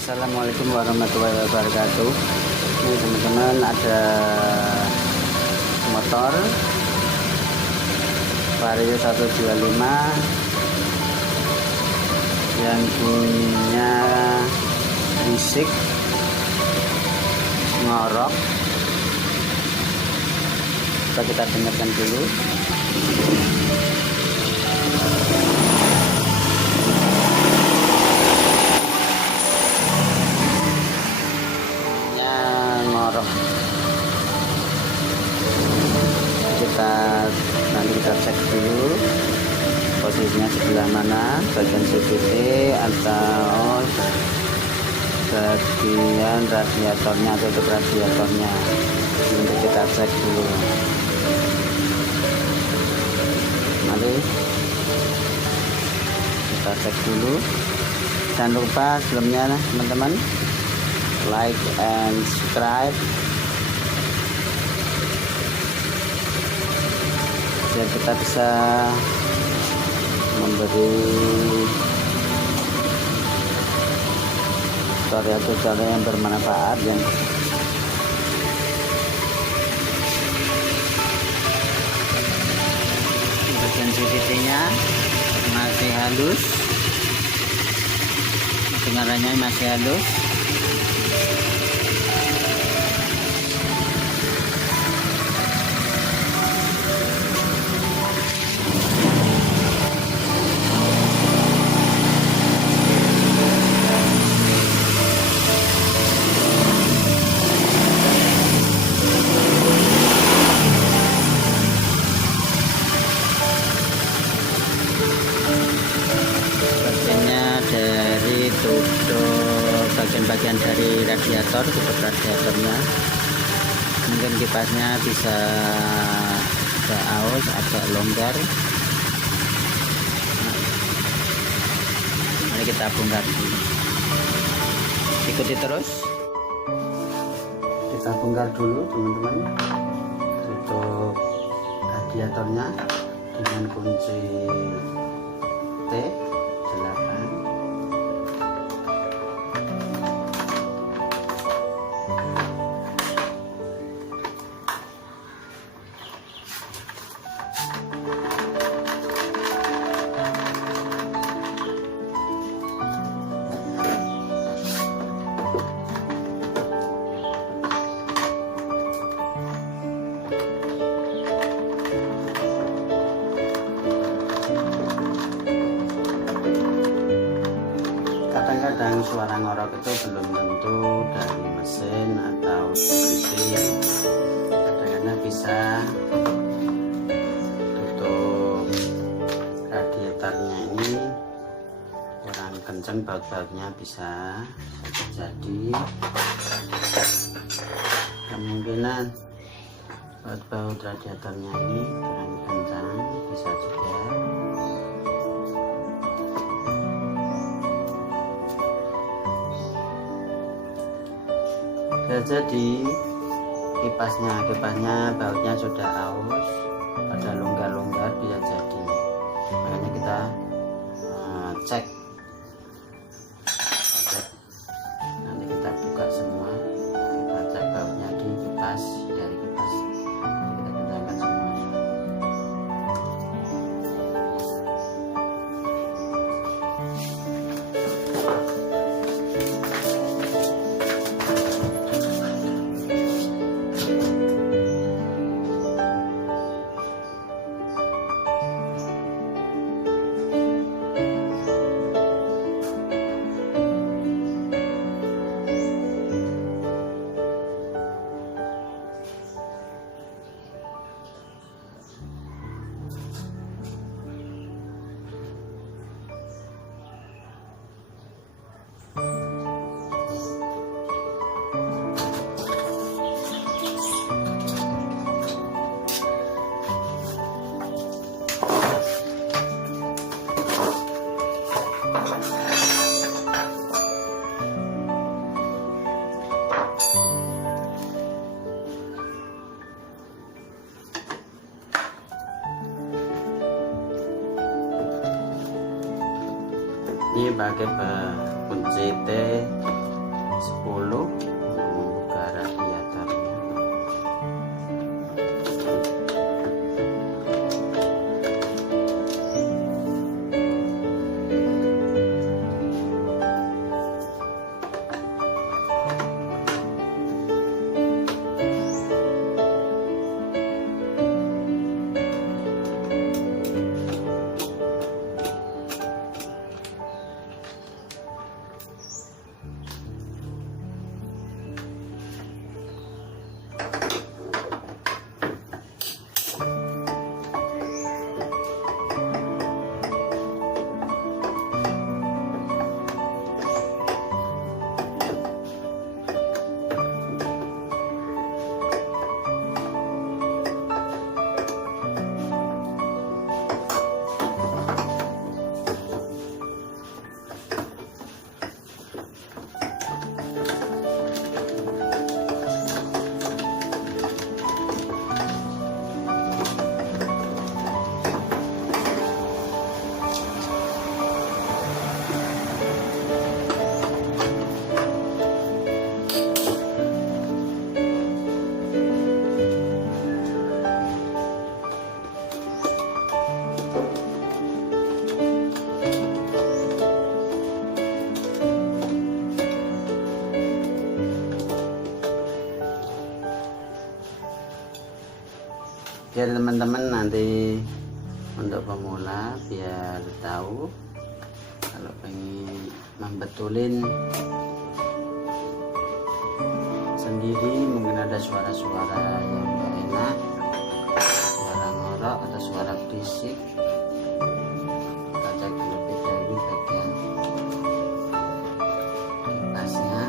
Assalamualaikum warahmatullahi wabarakatuh. Ini teman-teman, ada motor Vario 125 yang bunyinya bisik ngorok. Coba kita dengarkan dulu. Nanti kita cek dulu posisinya sebelah mana, bagian CVT atau bagian radiatornya, tutup radiatornya. Nanti kita cek dulu. Mari kita cek dulu. Jangan lupa sebelumnya teman-teman, like and subscribe biar kita bisa memberi tutorial-tutorial yang bermanfaat yang bagian CVT-nya masih halus, dengarannya masih halus. Tutup bagian-bagian dari radiator, tutup radiatornya. Mungkin kipasnya bisa agak aus, agak longgar. Mari kita bongkar dulu. Ikuti terus. Kita bongkar dulu teman-teman. Tutup radiatornya dengan kunci T8. Kadang-kadang suara ngorok itu belum tentu dari mesin atau mesin. Kadang-kadang bisa tutup radiatornya ini kurang kenceng, baut-bautnya bisa jadi kemungkinan baut-baut radiatornya ini kurang kencang, bisa juga. Jadi kipasnya bautnya sudah aus, pada longgar-longgar, bisa jadi. Makanya kita cek. Nanti kita buka semua, kita cek bautnya di kipas, dari kipas kita gunakan semua. Ini pakai kunci T Oke teman-teman, nanti untuk pemula biar tahu kalau pengen membetulin sendiri mungkin ada suara-suara yang gak enak, suara ngorok atau suara berisik, kita cek terlebih dahulu bagian kipasnya.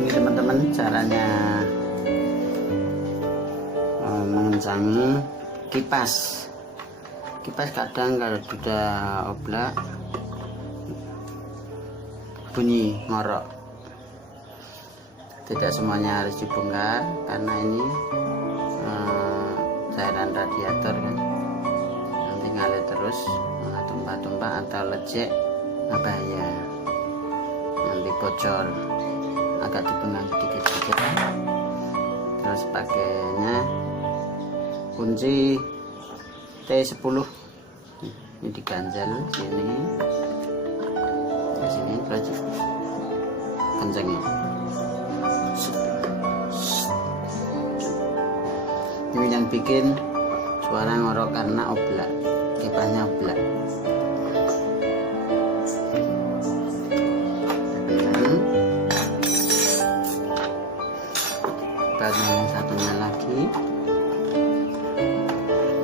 Ini teman-teman caranya mengencangi kipas. Kipas kadang kalau sudah oblak bunyi ngorok. Tidak semuanya harus dibongkar karena ini cairan radiator kan, nanti ngalir terus, tumpah-tumpah atau lecek bahaya, nanti bocor. Agak dibenang dikit-dikit, terus pakainya kunci T10. Ini diganjal sini, di sini belajar kencangnya. Ini yang bikin suara ngorok karena oblak, kipasnya oblak. Kita yang satunya lagi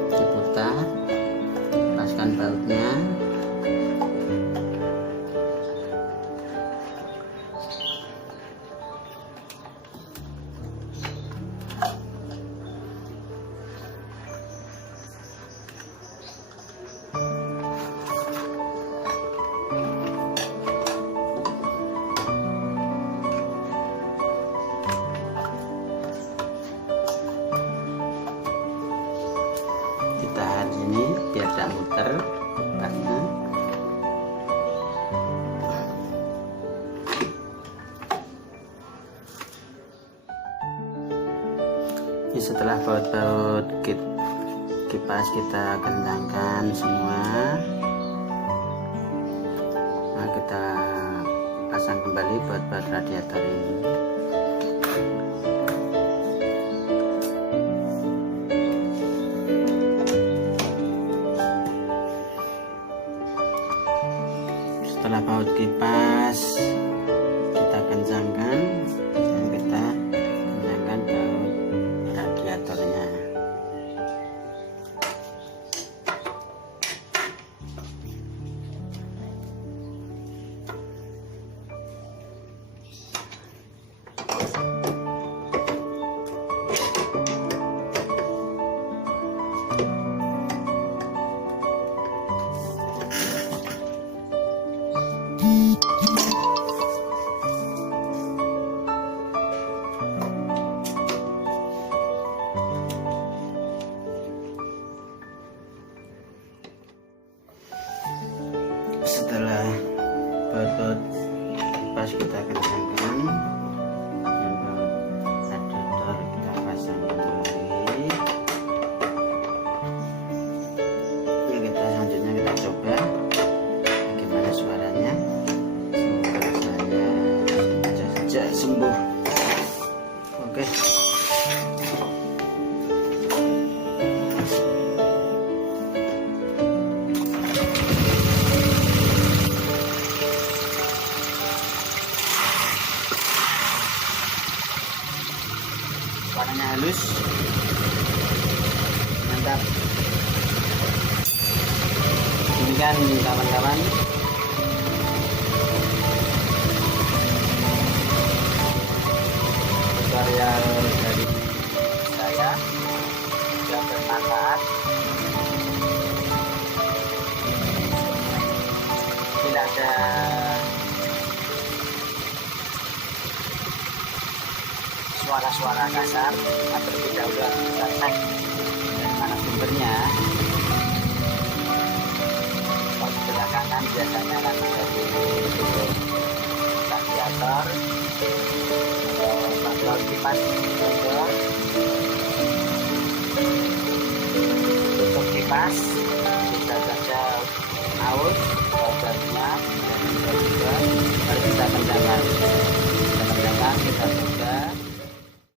diputar, lepaskan bautnya. Ditahan ini biar tidak muter karena ini setelah baut-baut kipas kita kencangkan semua. Nah, kita pasang kembali baut-baut radiator ini. Setelah baut kipas kita kencangkan, dan kita kencangkan baut radiatornya. Setelah baut-baut kipas kita kencangkan dan baut radiator kita pasang kembali. Ini kita selanjutnya kita coba bagaimana suaranya. Semoga saja sembuh. Oke. Suaranya halus, mantap. Ini kan kawan-kawan tutorial dari saya yang bermanfaat. Tidak ada suara-suara kasar atau tidak udah kita cek dari mana sumbernya. Kalau sebelah kanan biasanya kan dari sumber radiator atau kipas juga. Untuk kipas bisa saja aus bautnya dan juga harus kita kencangkan kita